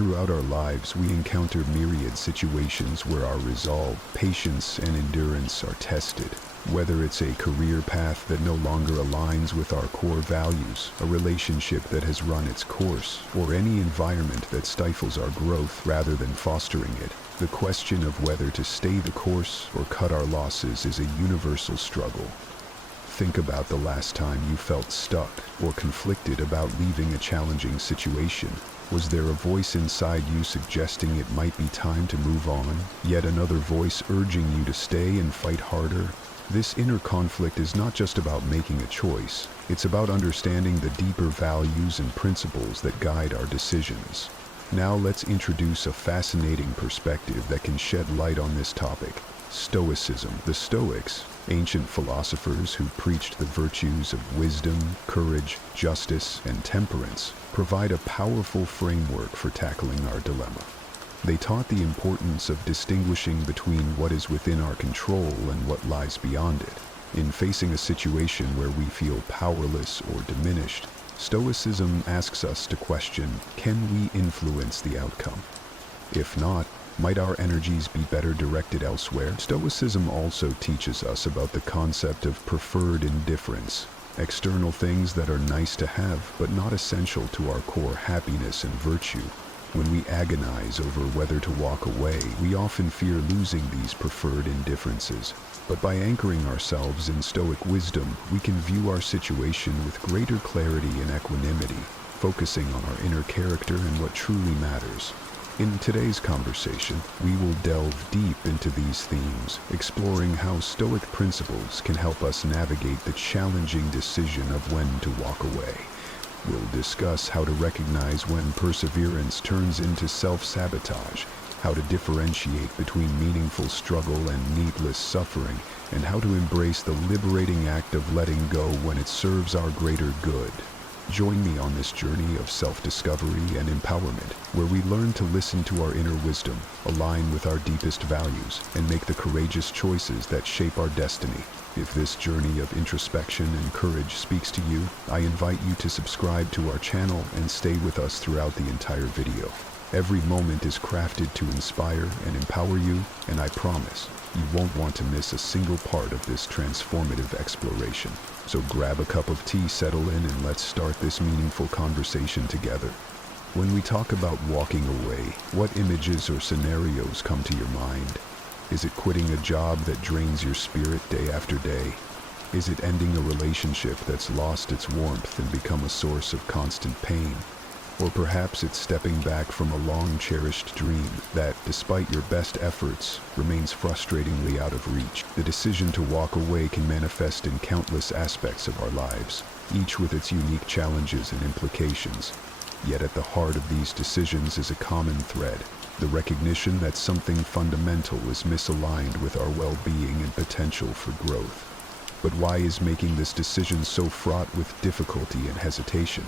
Throughout our lives, we encounter myriad situations where our resolve, patience, and endurance are tested. Whether it's a career path that no longer aligns with our core values, a relationship that has run its course, or any environment that stifles our growth rather than fostering it, the question of whether to stay the course or cut our losses is a universal struggle. Think about the last time you felt stuck or conflicted about leaving a challenging situation. Was there a voice inside you suggesting it might be time to move on, yet another voice urging you to stay and fight harder? This inner conflict is not just about making a choice, it's about understanding the deeper values and principles that guide our decisions. Now let's introduce a fascinating perspective that can shed light on this topic: Stoicism. The Stoics, ancient philosophers who preached the virtues of wisdom, courage, justice, and temperance, provide a powerful framework for tackling our dilemma. They taught the importance of distinguishing between what is within our control and what lies beyond it. In facing a situation where we feel powerless or diminished, Stoicism asks us to question, can we influence the outcome? If not, might our energies be better directed elsewhere? Stoicism also teaches us about the concept of preferred indifference, external things that are nice to have but not essential to our core happiness and virtue. When we agonize over whether to walk away, we often fear losing these preferred indifferences. But by anchoring ourselves in Stoic wisdom, we can view our situation with greater clarity and equanimity, focusing on our inner character and what truly matters. In today's conversation, we will delve deep into these themes, exploring how Stoic principles can help us navigate the challenging decision of when to walk away. We'll discuss how to recognize when perseverance turns into self-sabotage, how to differentiate between meaningful struggle and needless suffering, and how to embrace the liberating act of letting go when it serves our greater good. Join me on this journey of self-discovery and empowerment, where we learn to listen to our inner wisdom, align with our deepest values, and make the courageous choices that shape our destiny. If this journey of introspection and courage speaks to you, I invite you to subscribe to our channel and stay with us throughout the entire video. Every moment is crafted to inspire and empower you, and I promise you won't want to miss a single part of this transformative exploration. So grab a cup of tea, settle in, and let's start this meaningful conversation together. When we talk about walking away, what images or scenarios come to your mind? Is it quitting a job that drains your spirit day after day? Is it ending a relationship that's lost its warmth and become a source of constant pain? Or perhaps it's stepping back from a long-cherished dream that, despite your best efforts, remains frustratingly out of reach. The decision to walk away can manifest in countless aspects of our lives, each with its unique challenges and implications. Yet at the heart of these decisions is a common thread: the recognition that something fundamental is misaligned with our well-being and potential for growth. But why is making this decision so fraught with difficulty and hesitation?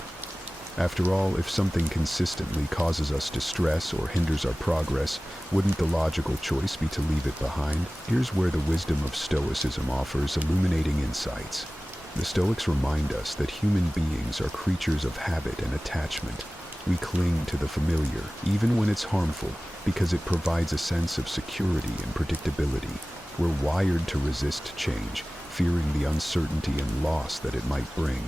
After all, if something consistently causes us distress or hinders our progress, wouldn't the logical choice be to leave it behind? Here's where the wisdom of Stoicism offers illuminating insights. The Stoics remind us that human beings are creatures of habit and attachment. We cling to the familiar, even when it's harmful, because it provides a sense of security and predictability. We're wired to resist change, fearing the uncertainty and loss that it might bring.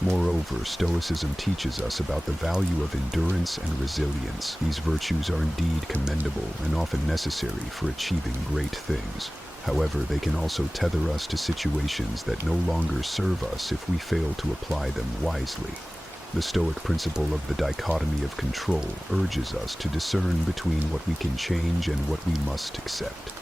Moreover, Stoicism teaches us about the value of endurance and resilience. These virtues are indeed commendable and often necessary for achieving great things. However, they can also tether us to situations that no longer serve us if we fail to apply them wisely. The Stoic principle of the dichotomy of control urges us to discern between what we can change and what we must accept.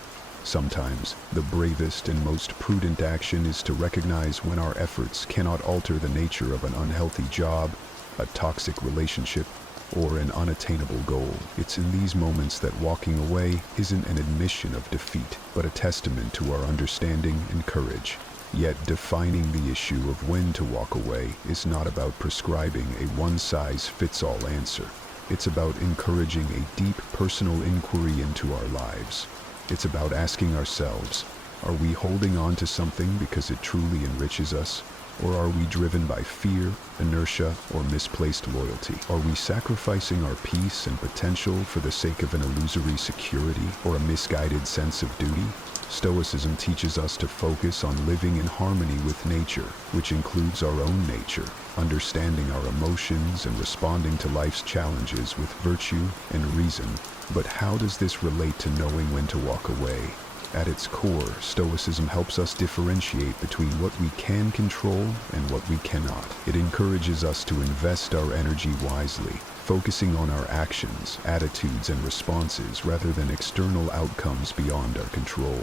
Sometimes, the bravest and most prudent action is to recognize when our efforts cannot alter the nature of an unhealthy job, a toxic relationship, or an unattainable goal. It's in these moments that walking away isn't an admission of defeat, but a testament to our understanding and courage. Yet defining the issue of when to walk away is not about prescribing a one-size-fits-all answer. It's about encouraging a deep personal inquiry into our lives. It's about asking ourselves, are we holding on to something because it truly enriches us, Or are we driven by fear, inertia, or misplaced loyalty? Are we sacrificing our peace and potential for the sake of an illusory security or a misguided sense of duty? Stoicism teaches us to focus on living in harmony with nature, which includes our own nature, understanding our emotions and responding to life's challenges with virtue and reason. But how does this relate to knowing when to walk away? At its core, Stoicism helps us differentiate between what we can control and what we cannot. It encourages us to invest our energy wisely, focusing on our actions, attitudes, and responses rather than external outcomes beyond our control.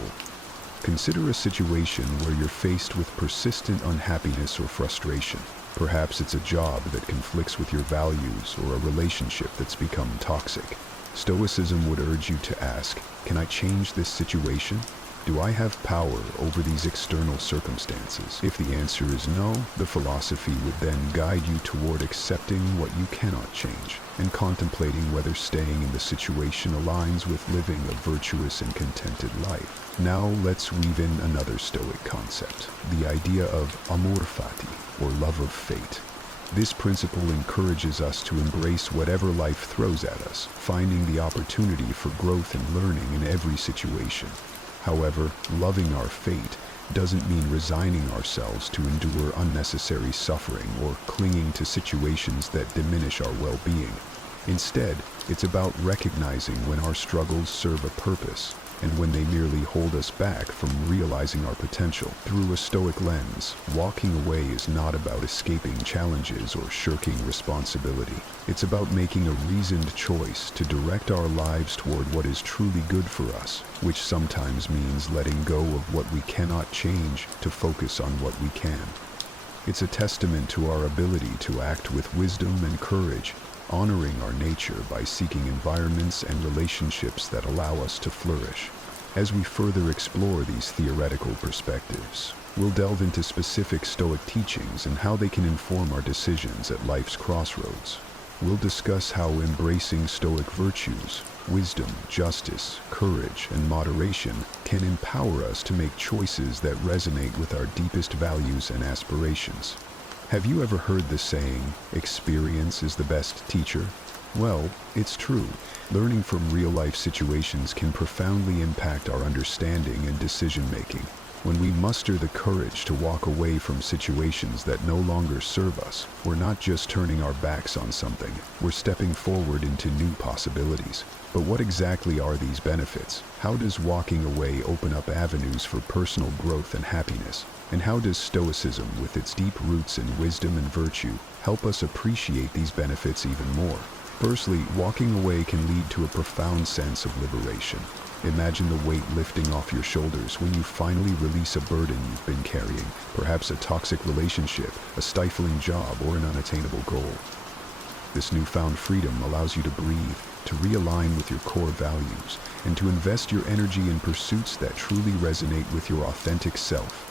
Consider a situation where you're faced with persistent unhappiness or frustration. Perhaps it's a job that conflicts with your values or a relationship that's become toxic. Stoicism would urge you to ask, can I change this situation? Do I have power over these external circumstances? If the answer is no, the philosophy would then guide you toward accepting what you cannot change and contemplating whether staying in the situation aligns with living a virtuous and contented life. Now let's weave in another Stoic concept, the idea of amor fati, or love of fate. This principle encourages us to embrace whatever life throws at us, finding the opportunity for growth and learning in every situation. However, loving our fate doesn't mean resigning ourselves to endure unnecessary suffering or clinging to situations that diminish our well-being. Instead, it's about recognizing when our struggles serve a purpose and when they merely hold us back from realizing our potential. Through a Stoic lens, walking away is not about escaping challenges or shirking responsibility. It's about making a reasoned choice to direct our lives toward what is truly good for us, which sometimes means letting go of what we cannot change to focus on what we can. It's a testament to our ability to act with wisdom and courage, honoring our nature by seeking environments and relationships that allow us to flourish. As we further explore these theoretical perspectives, we'll delve into specific Stoic teachings and how they can inform our decisions at life's crossroads. We'll discuss how embracing Stoic virtues, wisdom, justice, courage, and moderation can empower us to make choices that resonate with our deepest values and aspirations. Have you ever heard the saying, experience is the best teacher? Well, it's true. Learning from real-life situations can profoundly impact our understanding and decision-making. When we muster the courage to walk away from situations that no longer serve us, we're not just turning our backs on something, we're stepping forward into new possibilities. But what exactly are these benefits? How does walking away open up avenues for personal growth and happiness? And how does Stoicism, with its deep roots in wisdom and virtue, help us appreciate these benefits even more? Firstly, walking away can lead to a profound sense of liberation. Imagine the weight lifting off your shoulders when you finally release a burden you've been carrying, perhaps a toxic relationship, a stifling job, or an unattainable goal. This newfound freedom allows you to breathe, to realign with your core values, and to invest your energy in pursuits that truly resonate with your authentic self.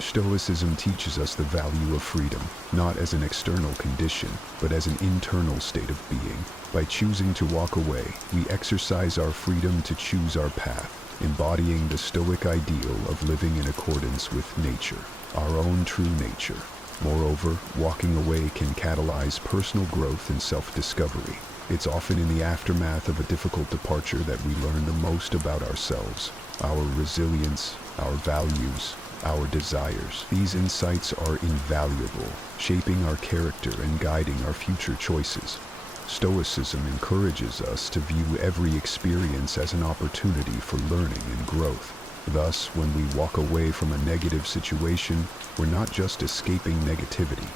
Stoicism teaches us the value of freedom, not as an external condition, but as an internal state of being. By choosing to walk away, we exercise our freedom to choose our path, embodying the Stoic ideal of living in accordance with nature, our own true nature. Moreover, walking away can catalyze personal growth and self-discovery. It's often in the aftermath of a difficult departure that we learn the most about ourselves, our resilience, our values, our desires. These insights are invaluable, shaping our character and guiding our future choices. Stoicism encourages us to view every experience as an opportunity for learning and growth. Thus, when we walk away from a negative situation, we're not just escaping negativity.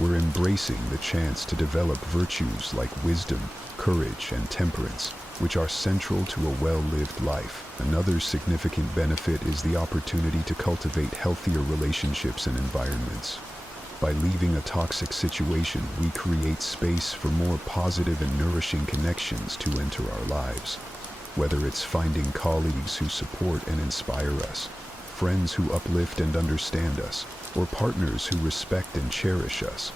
We're embracing the chance to develop virtues like wisdom, courage, and temperance, which are central to a well-lived life. Another significant benefit is the opportunity to cultivate healthier relationships and environments. By leaving a toxic situation, we create space for more positive and nourishing connections to enter our lives. Whether it's finding colleagues who support and inspire us, friends who uplift and understand us, or partners who respect and cherish us,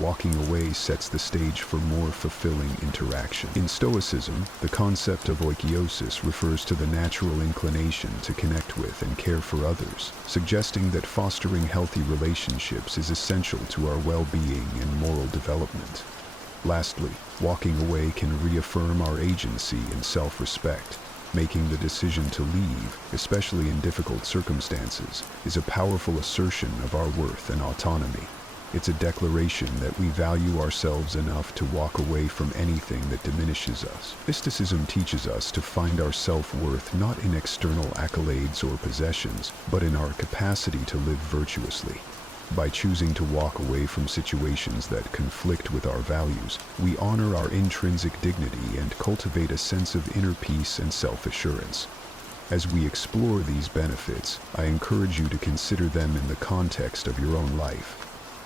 walking away sets the stage for more fulfilling interaction. In Stoicism, the concept of oikeiosis refers to the natural inclination to connect with and care for others, suggesting that fostering healthy relationships is essential to our well-being and moral development. Lastly, walking away can reaffirm our agency and self-respect. Making the decision to leave, especially in difficult circumstances, is a powerful assertion of our worth and autonomy. It's a declaration that we value ourselves enough to walk away from anything that diminishes us. Stoicism teaches us to find our self-worth not in external accolades or possessions, but in our capacity to live virtuously. By choosing to walk away from situations that conflict with our values, we honor our intrinsic dignity and cultivate a sense of inner peace and self-assurance. As we explore these benefits, I encourage you to consider them in the context of your own life.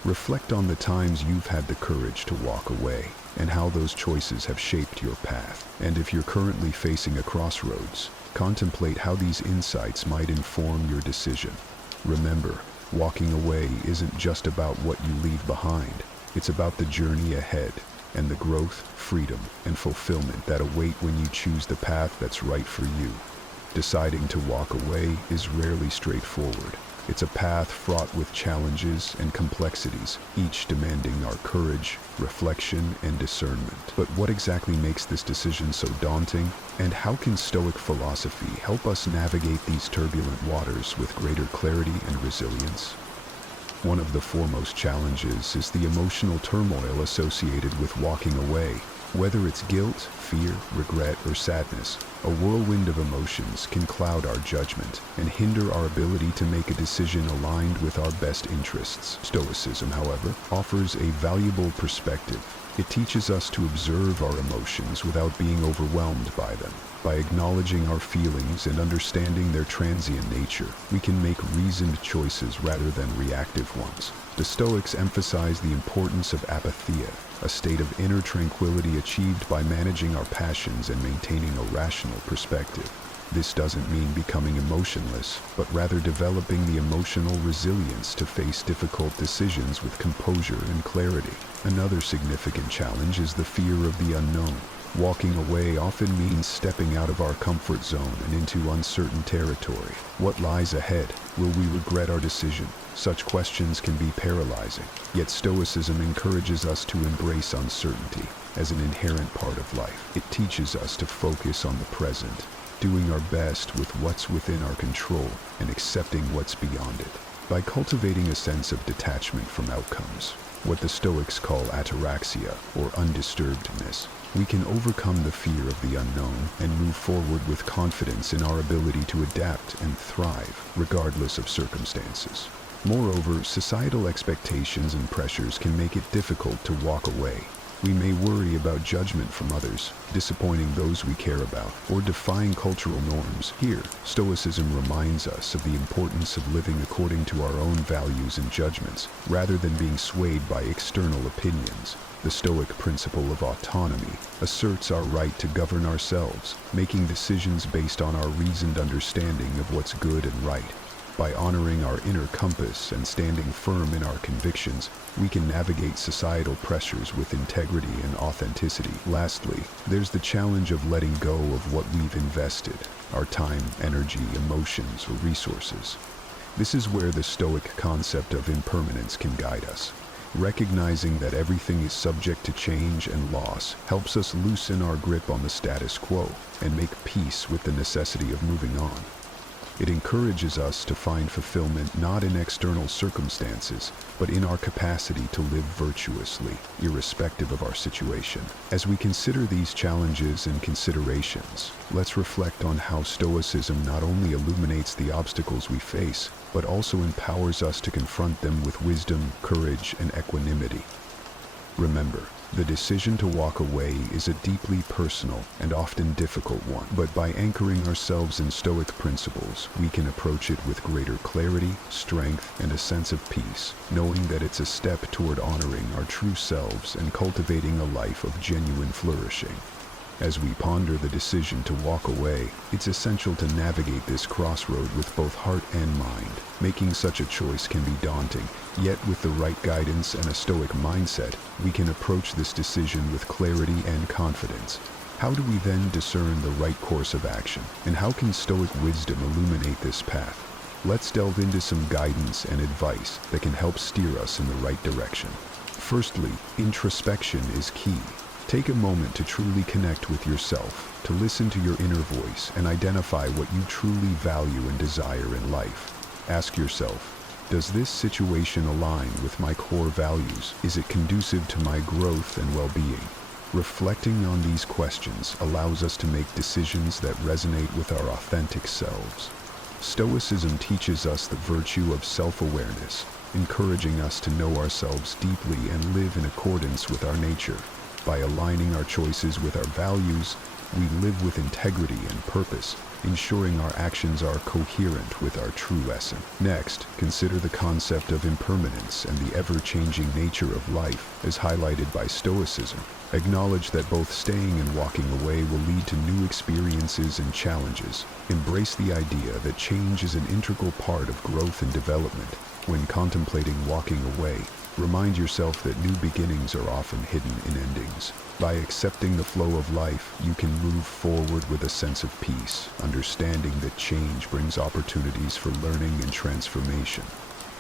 Reflect on the times you've had the courage to walk away and how those choices have shaped your path. And if you're currently facing a crossroads, contemplate how these insights might inform your decision. Remember, walking away isn't just about what you leave behind. It's about the journey ahead and the growth, freedom, and fulfillment that await when you choose the path that's right for you. Deciding to walk away is rarely straightforward. It's a path fraught with challenges and complexities, each demanding our courage, reflection, and discernment. But what exactly makes this decision so daunting? And how can Stoic philosophy help us navigate these turbulent waters with greater clarity and resilience? One of the foremost challenges is the emotional turmoil associated with walking away. Whether it's guilt, fear, regret, or sadness, a whirlwind of emotions can cloud our judgment and hinder our ability to make a decision aligned with our best interests. Stoicism, however, offers a valuable perspective. It teaches us to observe our emotions without being overwhelmed by them. By acknowledging our feelings and understanding their transient nature, we can make reasoned choices rather than reactive ones. The Stoics emphasize the importance of apatheia, a state of inner tranquility achieved by managing our passions and maintaining a rational perspective. This doesn't mean becoming emotionless, but rather developing the emotional resilience to face difficult decisions with composure and clarity. Another significant challenge is the fear of the unknown. Walking away often means stepping out of our comfort zone and into uncertain territory. What lies ahead? Will we regret our decision? Such questions can be paralyzing, yet Stoicism encourages us to embrace uncertainty as an inherent part of life. It teaches us to focus on the present, doing our best with what's within our control and accepting what's beyond it. By cultivating a sense of detachment from outcomes, what the Stoics call ataraxia, or undisturbedness, we can overcome the fear of the unknown and move forward with confidence in our ability to adapt and thrive, regardless of circumstances. Moreover, societal expectations and pressures can make it difficult to walk away. We may worry about judgment from others, disappointing those we care about, or defying cultural norms. Here, Stoicism reminds us of the importance of living according to our own values and judgments, rather than being swayed by external opinions. The Stoic principle of autonomy asserts our right to govern ourselves, making decisions based on our reasoned understanding of what's good and right. By honoring our inner compass and standing firm in our convictions, we can navigate societal pressures with integrity and authenticity. Lastly, there's the challenge of letting go of what we've invested, our time, energy, emotions, or resources. This is where the Stoic concept of impermanence can guide us. Recognizing that everything is subject to change and loss helps us loosen our grip on the status quo and make peace with the necessity of moving on. It encourages us to find fulfillment not in external circumstances, but in our capacity to live virtuously, irrespective of our situation. As we consider these challenges and considerations, let's reflect on how Stoicism not only illuminates the obstacles we face, but also empowers us to confront them with wisdom, courage, and equanimity. Remember, the decision to walk away is a deeply personal and often difficult one, but by anchoring ourselves in Stoic principles, we can approach it with greater clarity, strength, and a sense of peace, knowing that it's a step toward honoring our true selves and cultivating a life of genuine flourishing. As we ponder the decision to walk away, it's essential to navigate this crossroad with both heart and mind. Making such a choice can be daunting, yet with the right guidance and a Stoic mindset, we can approach this decision with clarity and confidence. How do we then discern the right course of action, and how can Stoic wisdom illuminate this path? Let's delve into some guidance and advice that can help steer us in the right direction. Firstly, introspection is key. Take a moment to truly connect with yourself, to listen to your inner voice and identify what you truly value and desire in life. Ask yourself, does this situation align with my core values? Is it conducive to my growth and well-being? Reflecting on these questions allows us to make decisions that resonate with our authentic selves. Stoicism teaches us the virtue of self-awareness, encouraging us to know ourselves deeply and live in accordance with our nature. By aligning our choices with our values, we live with integrity and purpose, ensuring our actions are coherent with our true essence. Next, consider the concept of impermanence and the ever-changing nature of life, as highlighted by Stoicism. Acknowledge that both staying and walking away will lead to new experiences and challenges. Embrace the idea that change is an integral part of growth and development. When contemplating walking away, remind yourself that new beginnings are often hidden in endings. By accepting the flow of life, you can move forward with a sense of peace, understanding that change brings opportunities for learning and transformation.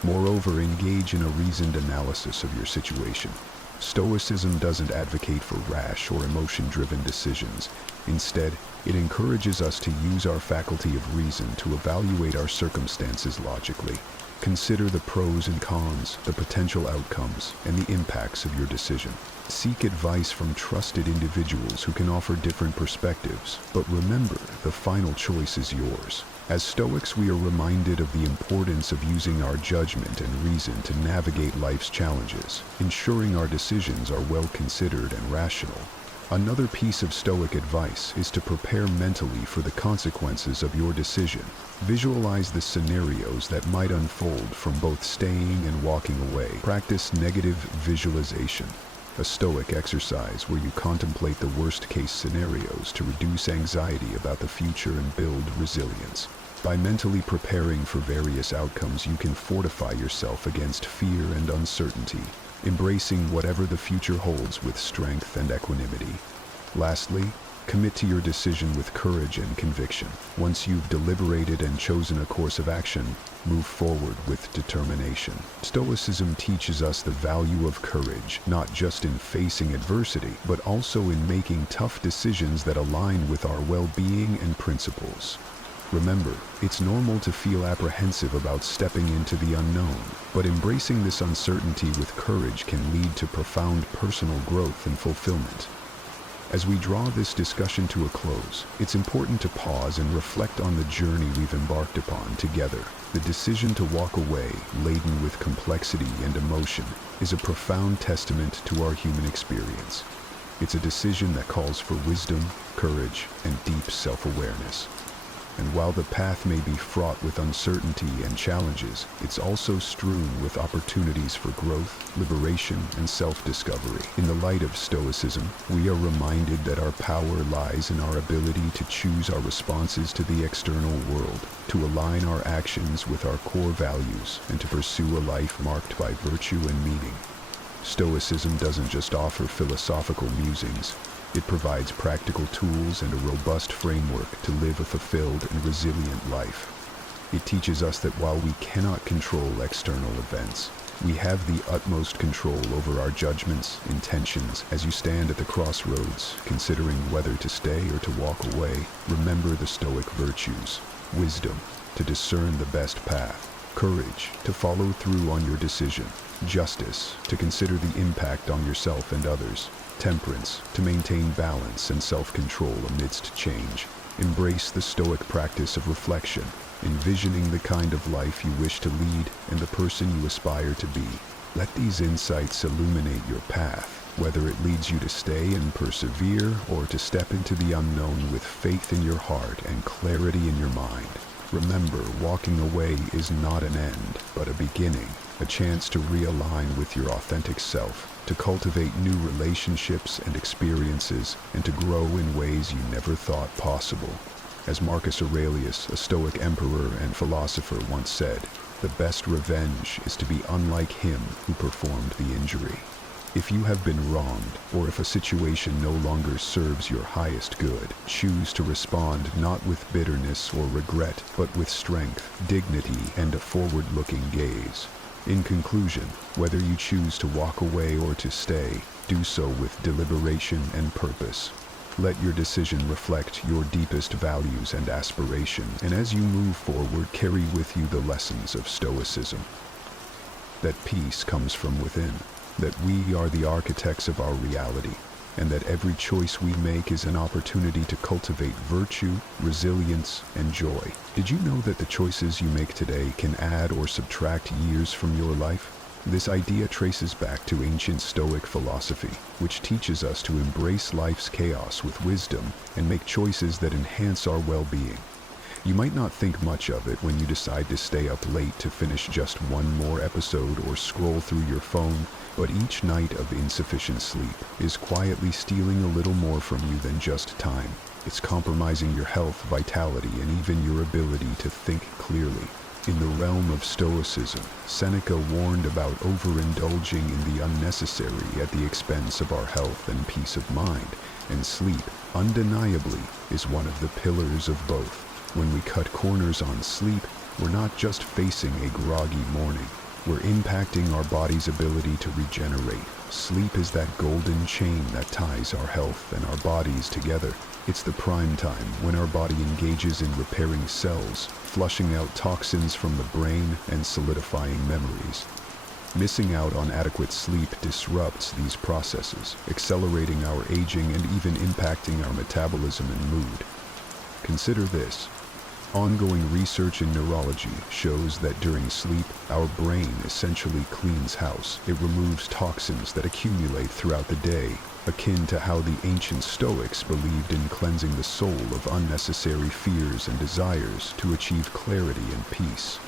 Moreover, engage in a reasoned analysis of your situation. Stoicism doesn't advocate for rash or emotion-driven decisions. Instead, it encourages us to use our faculty of reason to evaluate our circumstances logically. Consider the pros and cons, the potential outcomes, and the impacts of your decision. Seek advice from trusted individuals who can offer different perspectives, but remember, the final choice is yours. As Stoics, we are reminded of the importance of using our judgment and reason to navigate life's challenges, ensuring our decisions are well considered and rational. Another piece of Stoic advice is to prepare mentally for the consequences of your decision. Visualize the scenarios that might unfold from both staying and walking away. Practice negative visualization, a Stoic exercise where you contemplate the worst-case scenarios to reduce anxiety about the future and build resilience. By mentally preparing for various outcomes, you can fortify yourself against fear and uncertainty, embracing whatever the future holds with strength and equanimity. Lastly, commit to your decision with courage and conviction. Once you've deliberated and chosen a course of action, move forward with determination. Stoicism teaches us the value of courage, not just in facing adversity, but also in making tough decisions that align with our well-being and principles. Remember, it's normal to feel apprehensive about stepping into the unknown, but embracing this uncertainty with courage can lead to profound personal growth and fulfillment. As we draw this discussion to a close, it's important to pause and reflect on the journey we've embarked upon together. The decision to walk away, laden with complexity and emotion, is a profound testament to our human experience. It's a decision that calls for wisdom, courage, and deep self-awareness. And while the path may be fraught with uncertainty and challenges, it's also strewn with opportunities for growth, liberation, and self-discovery. In the light of Stoicism, we are reminded that our power lies in our ability to choose our responses to the external world, to align our actions with our core values, and to pursue a life marked by virtue and meaning. Stoicism doesn't just offer philosophical musings. It provides practical tools and a robust framework to live a fulfilled and resilient life. It teaches us that while we cannot control external events, we have the utmost control over our judgments, intentions. As you stand at the crossroads, considering whether to stay or to walk away, remember the Stoic virtues: wisdom, to discern the best path; courage, to follow through on your decision; justice, to consider the impact on yourself and others; temperance, to maintain balance and self-control amidst change. Embrace the Stoic practice of reflection, envisioning the kind of life you wish to lead and the person you aspire to be. Let these insights illuminate your path, whether it leads you to stay and persevere or to step into the unknown with faith in your heart and clarity in your mind. Remember, walking away is not an end, but a beginning, a chance to realign with your authentic self, to cultivate new relationships and experiences, and to grow in ways you never thought possible. As Marcus Aurelius, a Stoic emperor and philosopher, once said, "The best revenge is to be unlike him who performed the injury." If you have been wronged, or if a situation no longer serves your highest good, choose to respond not with bitterness or regret, but with strength, dignity, and a forward-looking gaze. In conclusion, whether you choose to walk away or to stay, do so with deliberation and purpose. Let your decision reflect your deepest values and aspirations, and as you move forward, carry with you the lessons of Stoicism. That peace comes from within, that we are the architects of our reality, and that every choice we make is an opportunity to cultivate virtue, resilience, and joy. Did you know that the choices you make today can add or subtract years from your life? This idea traces back to ancient Stoic philosophy, which teaches us to embrace life's chaos with wisdom and make choices that enhance our well-being. You might not think much of it when you decide to stay up late to finish just one more episode or scroll through your phone, but each night of insufficient sleep is quietly stealing a little more from you than just time. It's compromising your health, vitality, and even your ability to think clearly. In the realm of Stoicism, Seneca warned about overindulging in the unnecessary at the expense of our health and peace of mind, and sleep, undeniably, is one of the pillars of both. When we cut corners on sleep, we're not just facing a groggy morning. We're impacting our body's ability to regenerate. Sleep is that golden chain that ties our health and our bodies together. It's the prime time when our body engages in repairing cells, flushing out toxins from the brain and solidifying memories. Missing out on adequate sleep disrupts these processes, accelerating our aging and even impacting our metabolism and mood. Consider this. Ongoing research in neurology shows that during sleep, our brain essentially cleans house. It removes toxins that accumulate throughout the day, akin to how the ancient Stoics believed in cleansing the soul of unnecessary fears and desires to achieve clarity and peace.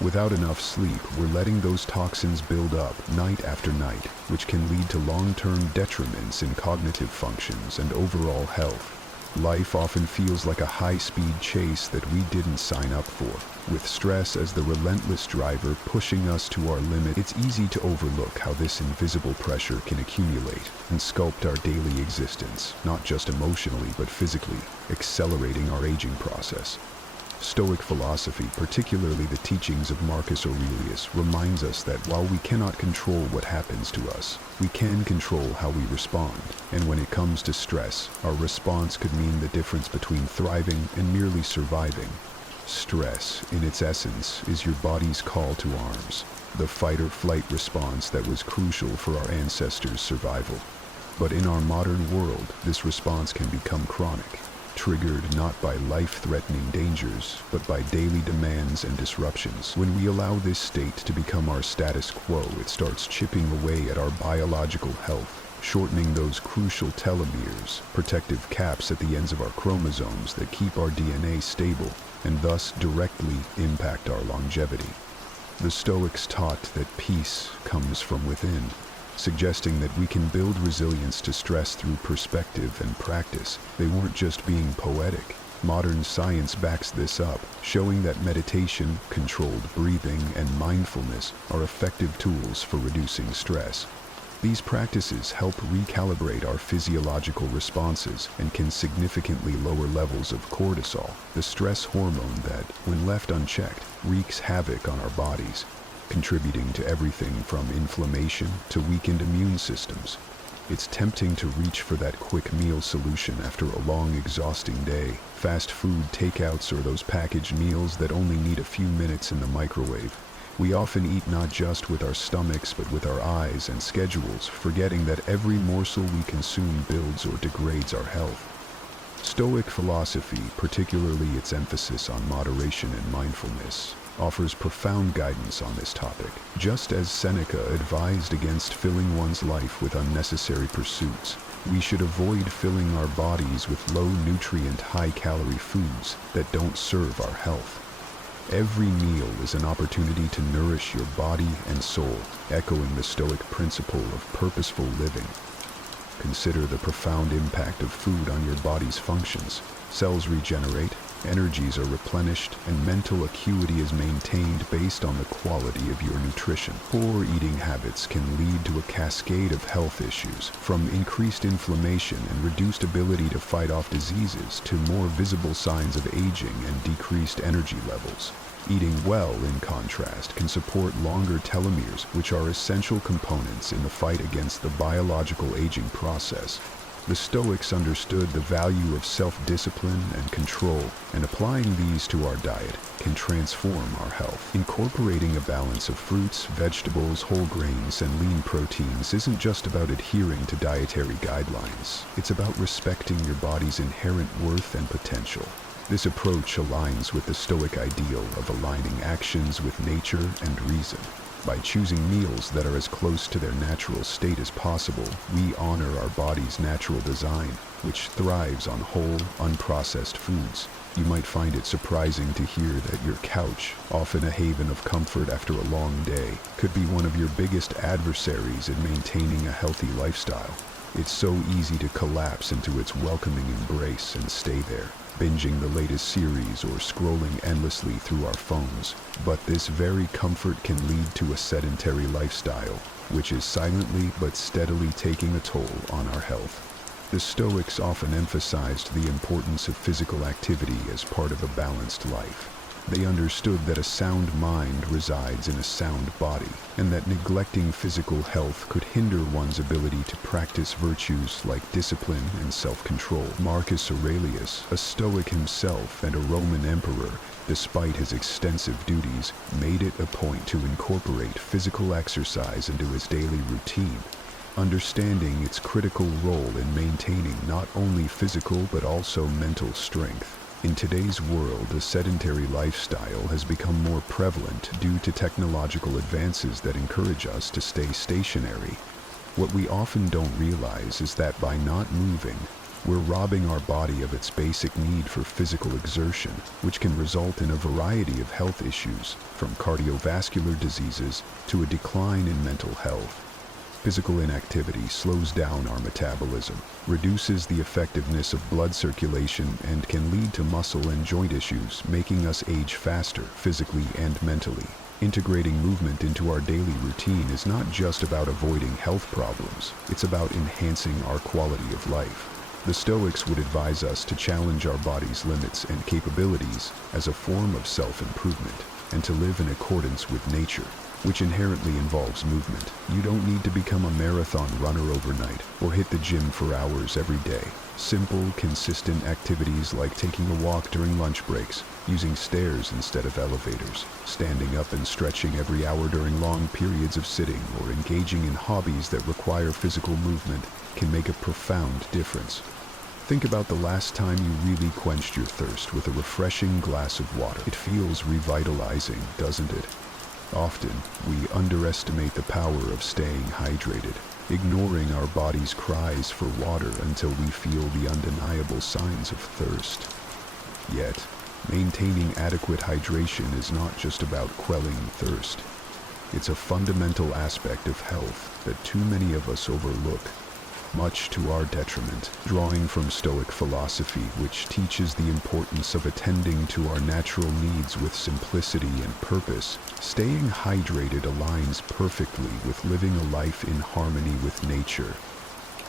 Without enough sleep, we're letting those toxins build up night after night, which can lead to long-term detriments in cognitive functions and overall health. Life often feels like a high-speed chase that we didn't sign up for. With stress as the relentless driver pushing us to our limit, it's easy to overlook how this invisible pressure can accumulate and sculpt our daily existence, not just emotionally but physically, accelerating our aging process. Stoic philosophy, particularly the teachings of Marcus Aurelius, reminds us that while we cannot control what happens to us, we can control how we respond. And when it comes to stress, our response could mean the difference between thriving and merely surviving. Stress, in its essence, is your body's call to arms, the fight-or-flight response that was crucial for our ancestors' survival. But in our modern world, this response can become chronic, triggered not by life-threatening dangers, but by daily demands and disruptions. When we allow this state to become our status quo, it starts chipping away at our biological health, shortening those crucial telomeres, protective caps at the ends of our chromosomes that keep our DNA stable, and thus directly impact our longevity. The Stoics taught that peace comes from within, suggesting that we can build resilience to stress through perspective and practice. They weren't just being poetic. Modern science backs this up, showing that meditation, controlled breathing, and mindfulness are effective tools for reducing stress. These practices help recalibrate our physiological responses and can significantly lower levels of cortisol, the stress hormone that, when left unchecked, wreaks havoc on our bodies, contributing to everything from inflammation to weakened immune systems. It's tempting to reach for that quick meal solution after a long, exhausting day. Fast food takeouts or those packaged meals that only need a few minutes in the microwave. We often eat not just with our stomachs but with our eyes and schedules, forgetting that every morsel we consume builds or degrades our health. Stoic philosophy, particularly its emphasis on moderation and mindfulness, offers profound guidance on this topic. Just as Seneca advised against filling one's life with unnecessary pursuits, we should avoid filling our bodies with low-nutrient, high-calorie foods that don't serve our health. Every meal is an opportunity to nourish your body and soul, echoing the Stoic principle of purposeful living. Consider the profound impact of food on your body's functions. Cells regenerate, energies are replenished, and mental acuity is maintained based on the quality of your nutrition. Poor eating habits can lead to a cascade of health issues, from increased inflammation and reduced ability to fight off diseases to more visible signs of aging and decreased energy levels. Eating well, in contrast, can support longer telomeres, which are essential components in the fight against the biological aging process. The Stoics understood the value of self-discipline and control, and applying these to our diet can transform our health. Incorporating a balance of fruits, vegetables, whole grains, and lean proteins isn't just about adhering to dietary guidelines. It's about respecting your body's inherent worth and potential. This approach aligns with the Stoic ideal of aligning actions with nature and reason. By choosing meals that are as close to their natural state as possible, we honor our body's natural design, which thrives on whole, unprocessed foods. You might find it surprising to hear that your couch, often a haven of comfort after a long day, could be one of your biggest adversaries in maintaining a healthy lifestyle. It's so easy to collapse into its welcoming embrace and stay there, binging the latest series or scrolling endlessly through our phones. But this very comfort can lead to a sedentary lifestyle, which is silently but steadily taking a toll on our health. The Stoics often emphasized the importance of physical activity as part of a balanced life. They understood that a sound mind resides in a sound body, and that neglecting physical health could hinder one's ability to practice virtues like discipline and self-control. Marcus Aurelius, a Stoic himself and a Roman emperor, despite his extensive duties, made it a point to incorporate physical exercise into his daily routine, understanding its critical role in maintaining not only physical but also mental strength. In today's world, a sedentary lifestyle has become more prevalent due to technological advances that encourage us to stay stationary. What we often don't realize is that by not moving, we're robbing our body of its basic need for physical exertion, which can result in a variety of health issues, from cardiovascular diseases to a decline in mental health. Physical inactivity slows down our metabolism, reduces the effectiveness of blood circulation, and can lead to muscle and joint issues, making us age faster, physically and mentally. Integrating movement into our daily routine is not just about avoiding health problems, it's about enhancing our quality of life. The Stoics would advise us to challenge our body's limits and capabilities as a form of self-improvement, and to live in accordance with nature, which inherently involves movement. You don't need to become a marathon runner overnight or hit the gym for hours every day. Simple, consistent activities like taking a walk during lunch breaks, using stairs instead of elevators, standing up and stretching every hour during long periods of sitting, or engaging in hobbies that require physical movement can make a profound difference. Think about the last time you really quenched your thirst with a refreshing glass of water. It feels revitalizing, doesn't it? Often, we underestimate the power of staying hydrated, ignoring our body's cries for water until we feel the undeniable signs of thirst. Yet, maintaining adequate hydration is not just about quelling thirst. It's a fundamental aspect of health that too many of us overlook, much to our detriment. Drawing from Stoic philosophy, which teaches the importance of attending to our natural needs with simplicity and purpose, staying hydrated aligns perfectly with living a life in harmony with nature.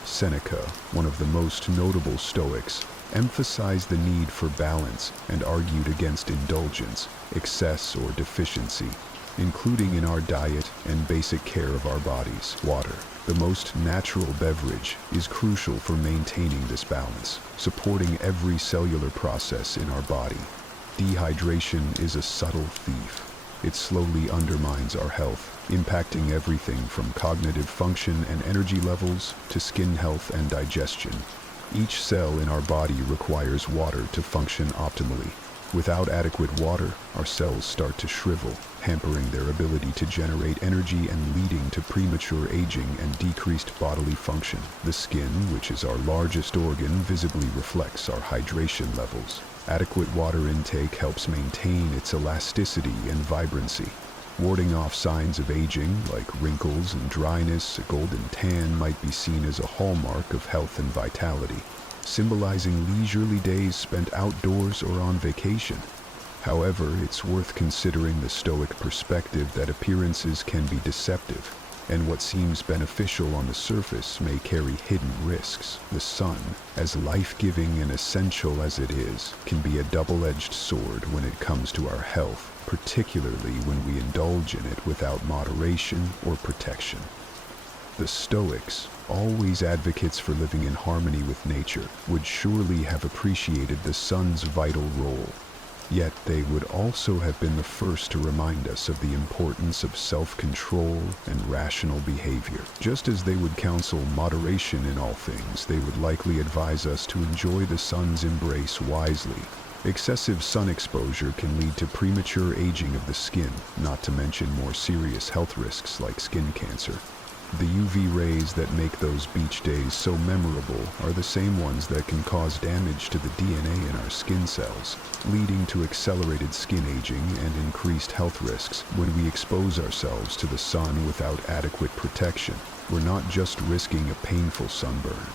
Seneca, one of the most notable Stoics, emphasized the need for balance and argued against indulgence, excess, or deficiency, including in our diet and basic care of our bodies. Water, the most natural beverage, is crucial for maintaining this balance, supporting every cellular process in our body. Dehydration is a subtle thief. It slowly undermines our health, impacting everything from cognitive function and energy levels to skin health and digestion. Each cell in our body requires water to function optimally, Without adequate water, our cells start to shrivel, hampering their ability to generate energy and leading to premature aging and decreased bodily function. The skin, which is our largest organ, visibly reflects our hydration levels. Adequate water intake helps maintain its elasticity and vibrancy. Warding off signs of aging, like wrinkles and dryness, a golden tan might be seen as a hallmark of health and vitality, symbolizing leisurely days spent outdoors or on vacation. However, it's worth considering the Stoic perspective that appearances can be deceptive, and what seems beneficial on the surface may carry hidden risks. The sun, as life-giving and essential as it is, can be a double-edged sword when it comes to our health, particularly when we indulge in it without moderation or protection. The Stoics, always advocates for living in harmony with nature, would surely have appreciated the sun's vital role. Yet they would also have been the first to remind us of the importance of self-control and rational behavior. Just as they would counsel moderation in all things, they would likely advise us to enjoy the sun's embrace wisely. Excessive sun exposure can lead to premature aging of the skin, not to mention more serious health risks like skin cancer. The UV rays that make those beach days so memorable are the same ones that can cause damage to the DNA in our skin cells, leading to accelerated skin aging and increased health risks. When we expose ourselves to the sun without adequate protection, we're not just risking a painful sunburn.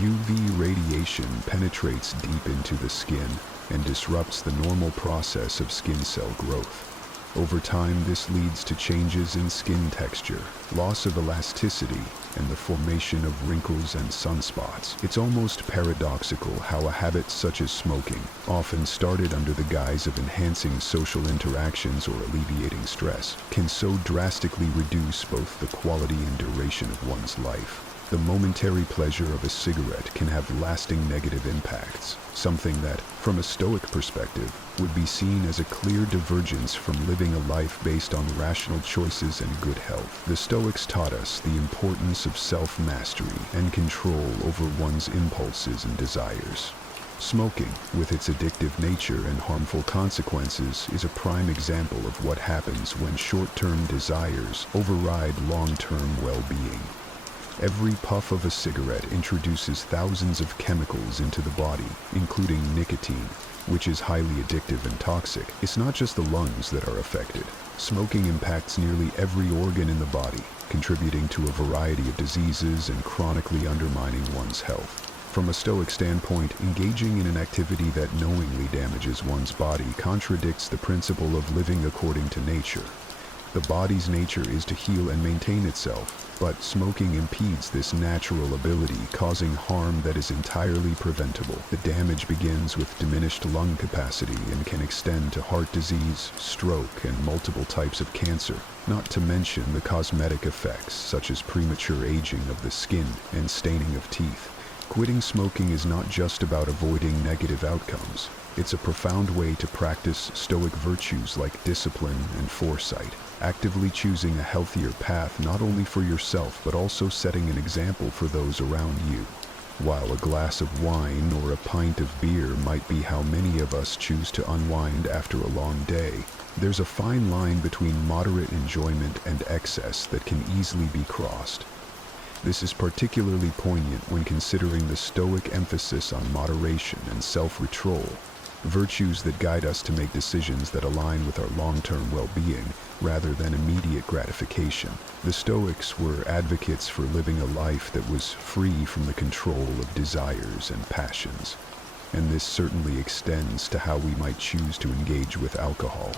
UV radiation penetrates deep into the skin and disrupts the normal process of skin cell growth. Over time, this leads to changes in skin texture, loss of elasticity, and the formation of wrinkles and sunspots. It's almost paradoxical how a habit such as smoking, often started under the guise of enhancing social interactions or alleviating stress, can so drastically reduce both the quality and duration of one's life. The momentary pleasure of a cigarette can have lasting negative impacts, something that, from a Stoic perspective, would be seen as a clear divergence from living a life based on rational choices and good health. The Stoics taught us the importance of self-mastery and control over one's impulses and desires. Smoking, with its addictive nature and harmful consequences, is a prime example of what happens when short-term desires override long-term well-being. Every puff of a cigarette introduces thousands of chemicals into the body, including nicotine, which is highly addictive and toxic. It's not just the lungs that are affected. Smoking impacts nearly every organ in the body, contributing to a variety of diseases and chronically undermining one's health. From a Stoic standpoint, engaging in an activity that knowingly damages one's body contradicts the principle of living according to nature. The body's nature is to heal and maintain itself, but smoking impedes this natural ability, causing harm that is entirely preventable. The damage begins with diminished lung capacity and can extend to heart disease, stroke, and multiple types of cancer, not to mention the cosmetic effects such as premature aging of the skin and staining of teeth. Quitting smoking is not just about avoiding negative outcomes. It's a profound way to practice Stoic virtues like discipline and foresight, actively choosing a healthier path not only for yourself but also setting an example for those around you. While a glass of wine or a pint of beer might be how many of us choose to unwind after a long day, there's a fine line between moderate enjoyment and excess that can easily be crossed. This is particularly poignant when considering the Stoic emphasis on moderation and self-control, virtues that guide us to make decisions that align with our long-term well-being rather than immediate gratification. The Stoics were advocates for living a life that was free from the control of desires and passions, and this certainly extends to how we might choose to engage with alcohol.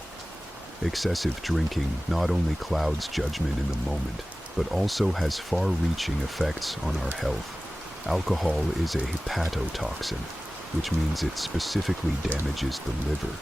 Excessive drinking not only clouds judgment in the moment, but also has far-reaching effects on our health. Alcohol is a hepatotoxin, which means it specifically damages the liver,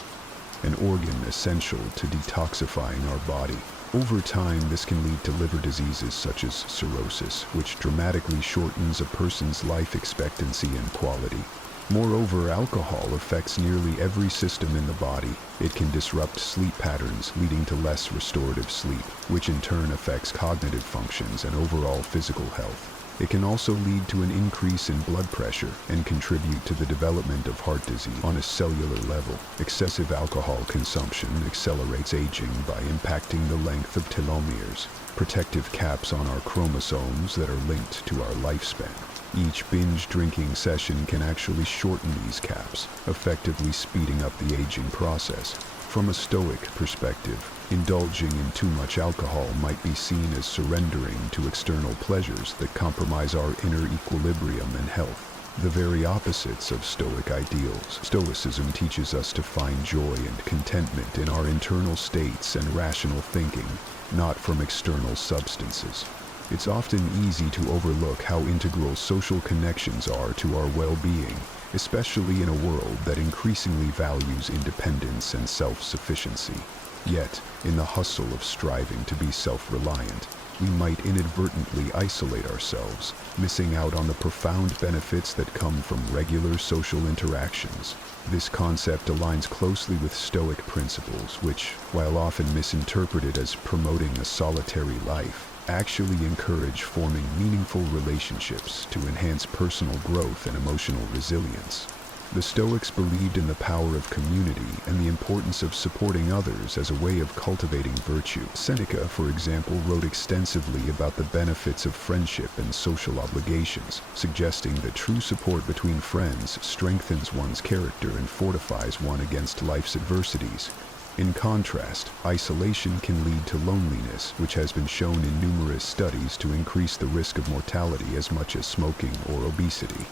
an organ essential to detoxifying our body. Over time, this can lead to liver diseases such as cirrhosis, which dramatically shortens a person's life expectancy and quality. Moreover, alcohol affects nearly every system in the body. It can disrupt sleep patterns, leading to less restorative sleep, which in turn affects cognitive functions and overall physical health. It can also lead to an increase in blood pressure and contribute to the development of heart disease. On a cellular level, excessive alcohol consumption accelerates aging by impacting the length of telomeres, protective caps on our chromosomes that are linked to our lifespan. Each binge drinking session can actually shorten these caps, effectively speeding up the aging process. From a Stoic perspective, indulging in too much alcohol might be seen as surrendering to external pleasures that compromise our inner equilibrium and health. The very opposites of Stoic ideals. Stoicism teaches us to find joy and contentment in our internal states and rational thinking, not from external substances. It's often easy to overlook how integral social connections are to our well-being, especially in a world that increasingly values independence and self-sufficiency. Yet, in the hustle of striving to be self-reliant, we might inadvertently isolate ourselves, missing out on the profound benefits that come from regular social interactions. This concept aligns closely with Stoic principles, which, while often misinterpreted as promoting a solitary life, actually encourage forming meaningful relationships to enhance personal growth and emotional resilience. The Stoics believed in the power of community and the importance of supporting others as a way of cultivating virtue. Seneca, for example, wrote extensively about the benefits of friendship and social obligations, suggesting that true support between friends strengthens one's character and fortifies one against life's adversities. In contrast, isolation can lead to loneliness, which has been shown in numerous studies to increase the risk of mortality as much as smoking or obesity.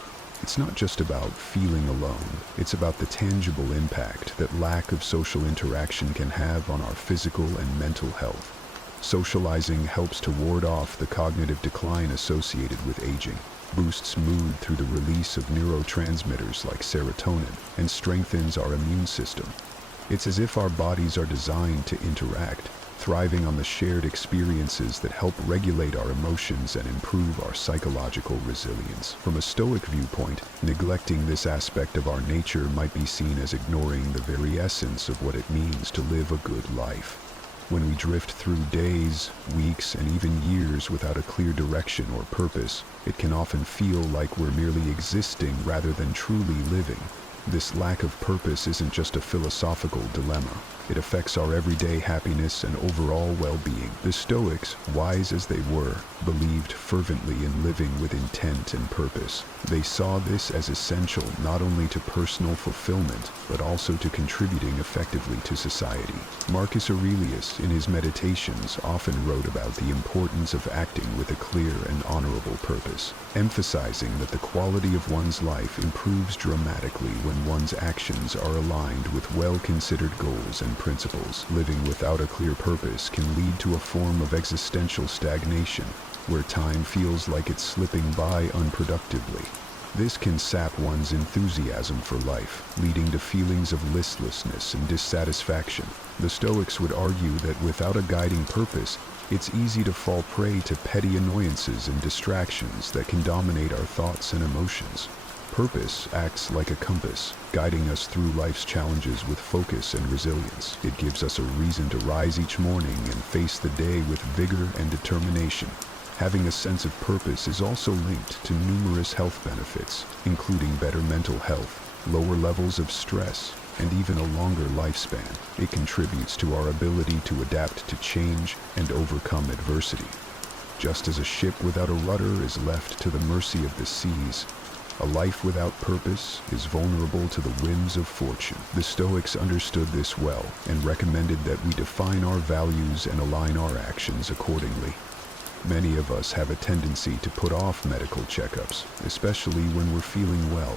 It's not just about feeling alone, it's about the tangible impact that lack of social interaction can have on our physical and mental health. Socializing helps to ward off the cognitive decline associated with aging, boosts mood through the release of neurotransmitters like serotonin, and strengthens our immune system. It's as if our bodies are designed to interact, thriving on the shared experiences that help regulate our emotions and improve our psychological resilience. From a Stoic viewpoint, neglecting this aspect of our nature might be seen as ignoring the very essence of what it means to live a good life. When we drift through days, weeks, and even years without a clear direction or purpose, it can often feel like we're merely existing rather than truly living. This lack of purpose isn't just a philosophical dilemma. It affects our everyday happiness and overall well-being. The Stoics, wise as they were, believed fervently in living with intent and purpose. They saw this as essential not only to personal fulfillment, but also to contributing effectively to society. Marcus Aurelius, in his Meditations, often wrote about the importance of acting with a clear and honorable purpose, emphasizing that the quality of one's life improves dramatically when one's actions are aligned with well-considered goals and principles. Living without a clear purpose can lead to a form of existential stagnation, where time feels like it's slipping by unproductively. This can sap one's enthusiasm for life, leading to feelings of listlessness and dissatisfaction. The Stoics would argue that without a guiding purpose, it's easy to fall prey to petty annoyances and distractions that can dominate our thoughts and emotions. Purpose acts like a compass, guiding us through life's challenges with focus and resilience. It gives us a reason to rise each morning and face the day with vigor and determination. Having a sense of purpose is also linked to numerous health benefits, including better mental health, lower levels of stress, and even a longer lifespan. It contributes to our ability to adapt to change and overcome adversity. Just as a ship without a rudder is left to the mercy of the seas, a life without purpose is vulnerable to the whims of fortune. The Stoics understood this well and recommended that we define our values and align our actions accordingly. Many of us have a tendency to put off medical checkups, especially when we're feeling well.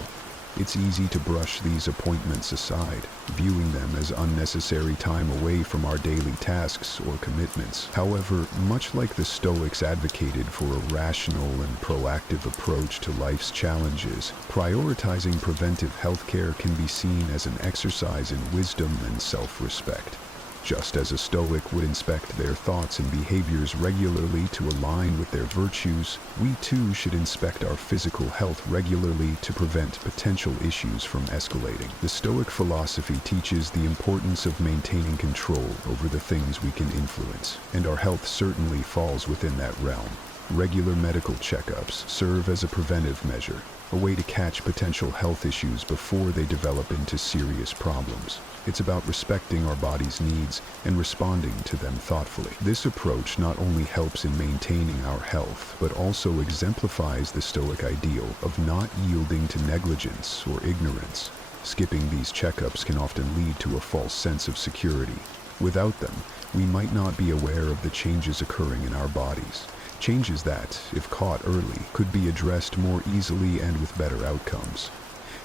It's easy to brush these appointments aside, viewing them as unnecessary time away from our daily tasks or commitments. However, much like the Stoics advocated for a rational and proactive approach to life's challenges, prioritizing preventive healthcare can be seen as an exercise in wisdom and self-respect. Just as a Stoic would inspect their thoughts and behaviors regularly to align with their virtues, we too should inspect our physical health regularly to prevent potential issues from escalating. The Stoic philosophy teaches the importance of maintaining control over the things we can influence, and our health certainly falls within that realm. Regular medical checkups serve as a preventive measure, a way to catch potential health issues before they develop into serious problems. It's about respecting our body's needs and responding to them thoughtfully. This approach not only helps in maintaining our health, but also exemplifies the Stoic ideal of not yielding to negligence or ignorance. Skipping these checkups can often lead to a false sense of security. Without them, we might not be aware of the changes occurring in our bodies. Changes that, if caught early, could be addressed more easily and with better outcomes.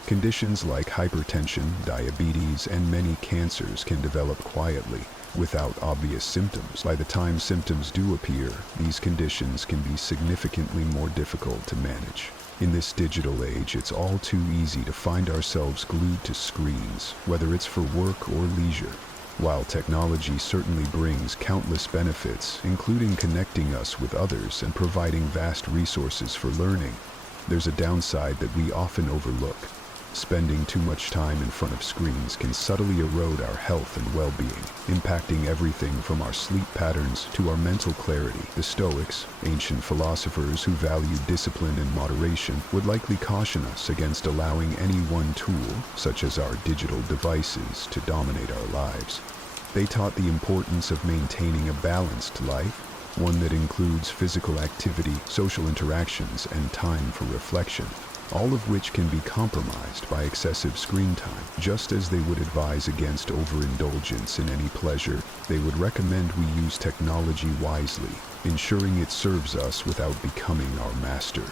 Conditions like hypertension, diabetes, and many cancers can develop quietly, without obvious symptoms. By the time symptoms do appear, these conditions can be significantly more difficult to manage. In this digital age, it's all too easy to find ourselves glued to screens, whether it's for work or leisure. While technology certainly brings countless benefits, including connecting us with others and providing vast resources for learning, there's a downside that we often overlook. Spending too much time in front of screens can subtly erode our health and well-being, impacting everything from our sleep patterns to our mental clarity. The Stoics, ancient philosophers who valued discipline and moderation, would likely caution us against allowing any one tool, such as our digital devices, to dominate our lives. They taught the importance of maintaining a balanced life, one that includes physical activity, social interactions, and time for reflection, all of which can be compromised by excessive screen time. Just as they would advise against overindulgence in any pleasure, they would recommend we use technology wisely, ensuring it serves us without becoming our master.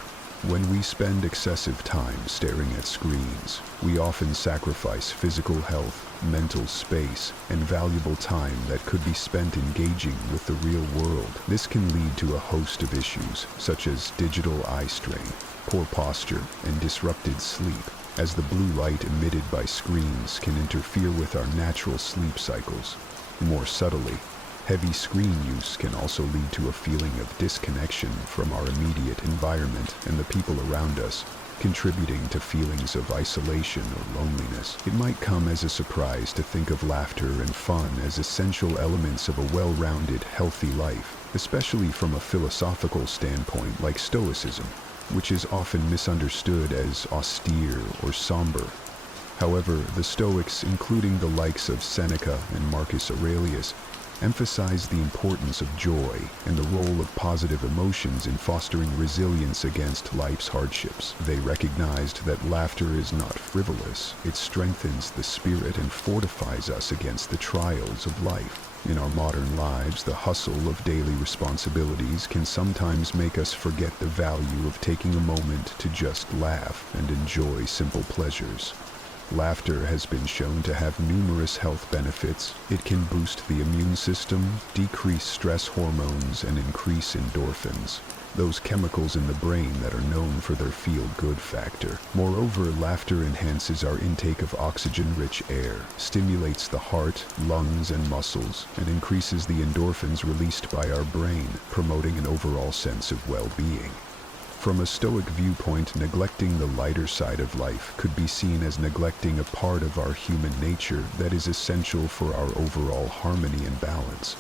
When we spend excessive time staring at screens, we often sacrifice physical health, mental space, and valuable time that could be spent engaging with the real world. This can lead to a host of issues, such as digital eye strain, poor posture, and disrupted sleep, as the blue light emitted by screens can interfere with our natural sleep cycles. More subtly, heavy screen use can also lead to a feeling of disconnection from our immediate environment and the people around us, contributing to feelings of isolation or loneliness. It might come as a surprise to think of laughter and fun as essential elements of a well-rounded, healthy life, especially from a philosophical standpoint like Stoicism, which is often misunderstood as austere or somber. However, the Stoics, including the likes of Seneca and Marcus Aurelius, emphasized the importance of joy and the role of positive emotions in fostering resilience against life's hardships. They recognized that laughter is not frivolous. It strengthens the spirit and fortifies us against the trials of life. In our modern lives, the hustle of daily responsibilities can sometimes make us forget the value of taking a moment to just laugh and enjoy simple pleasures. Laughter has been shown to have numerous health benefits. It can boost the immune system, decrease stress hormones, and increase endorphins, those chemicals in the brain that are known for their feel-good factor. Moreover, laughter enhances our intake of oxygen-rich air, stimulates the heart, lungs, and muscles, and increases the endorphins released by our brain, promoting an overall sense of well-being. From a Stoic viewpoint, neglecting the lighter side of life could be seen as neglecting a part of our human nature that is essential for our overall harmony and balance.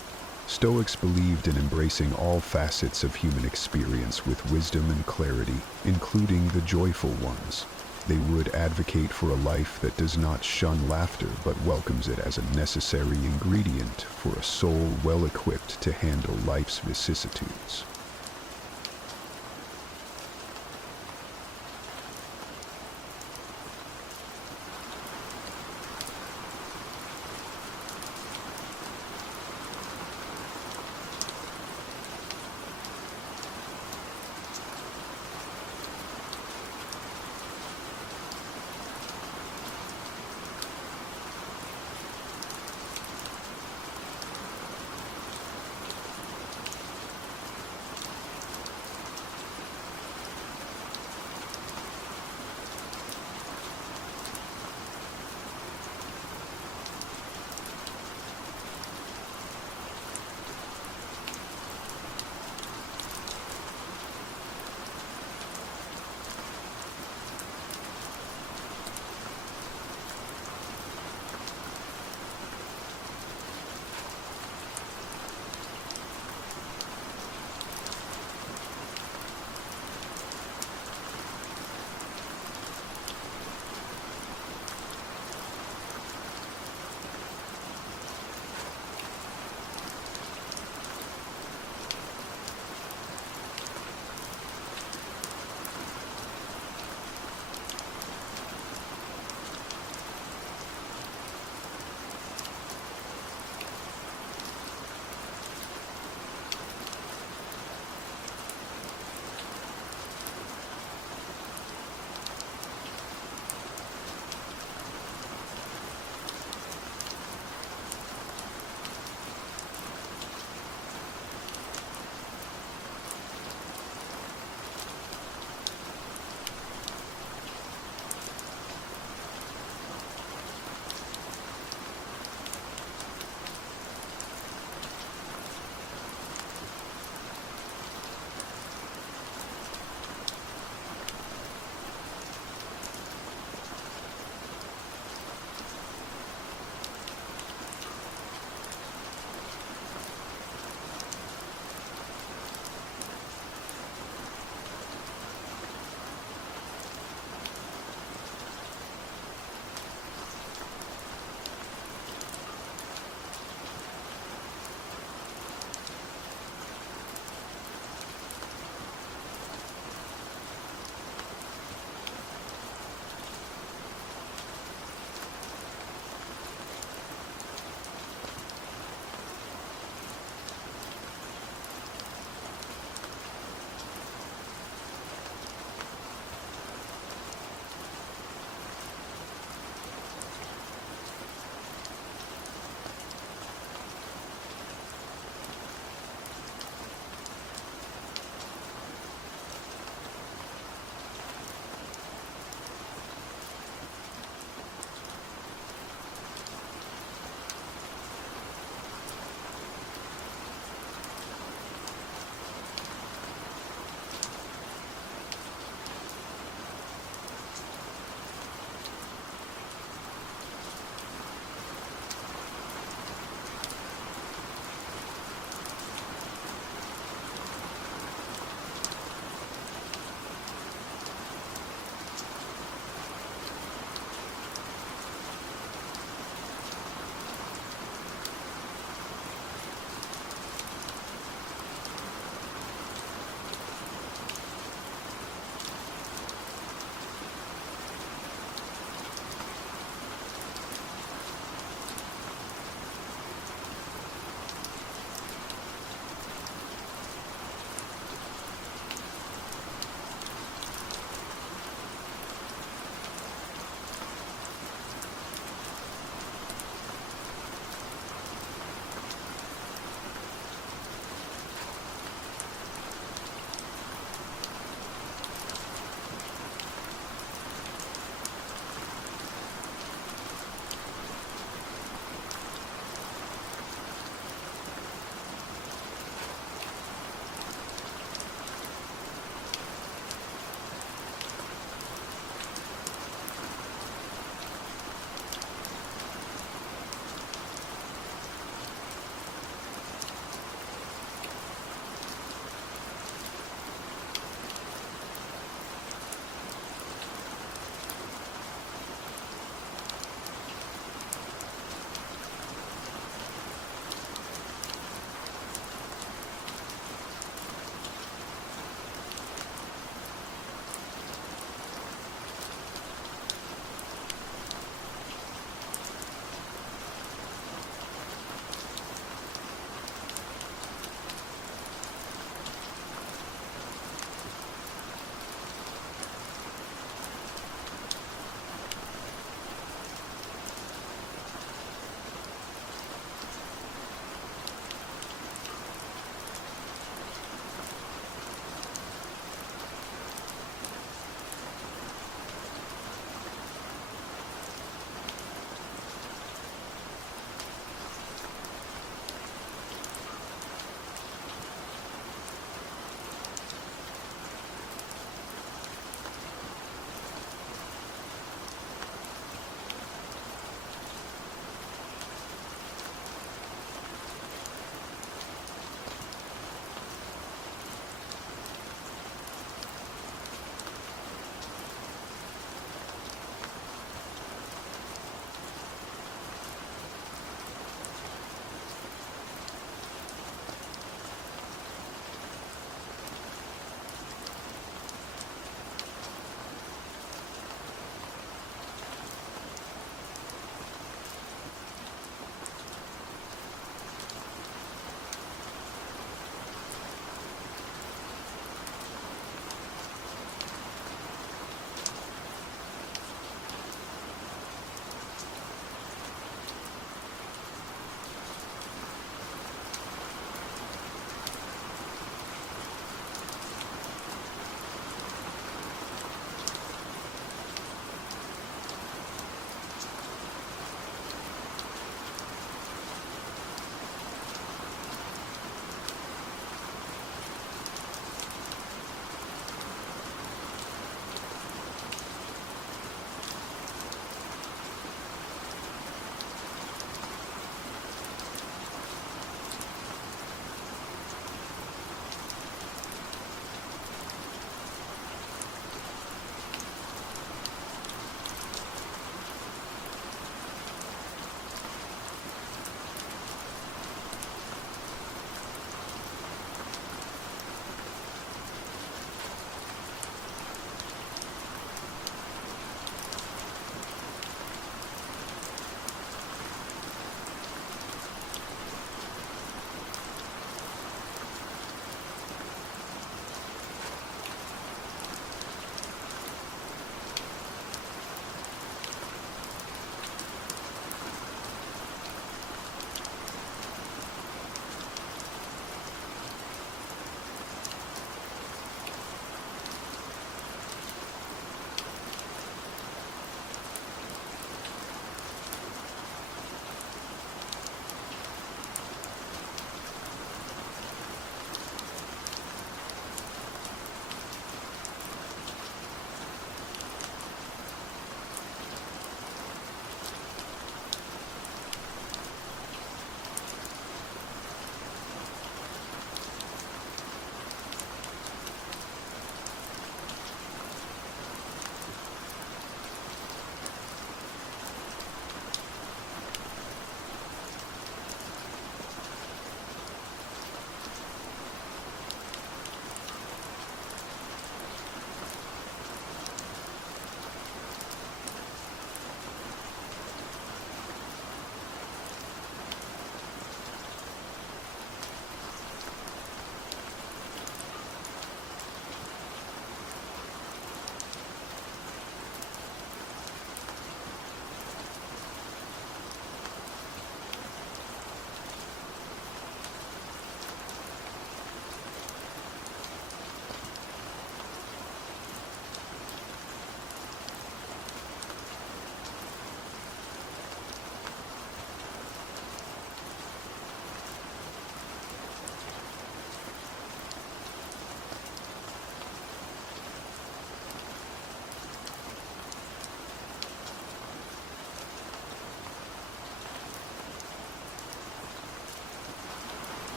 Stoics believed in embracing all facets of human experience with wisdom and clarity, including the joyful ones. They would advocate for a life that does not shun laughter but welcomes it as a necessary ingredient for a soul well equipped to handle life's vicissitudes.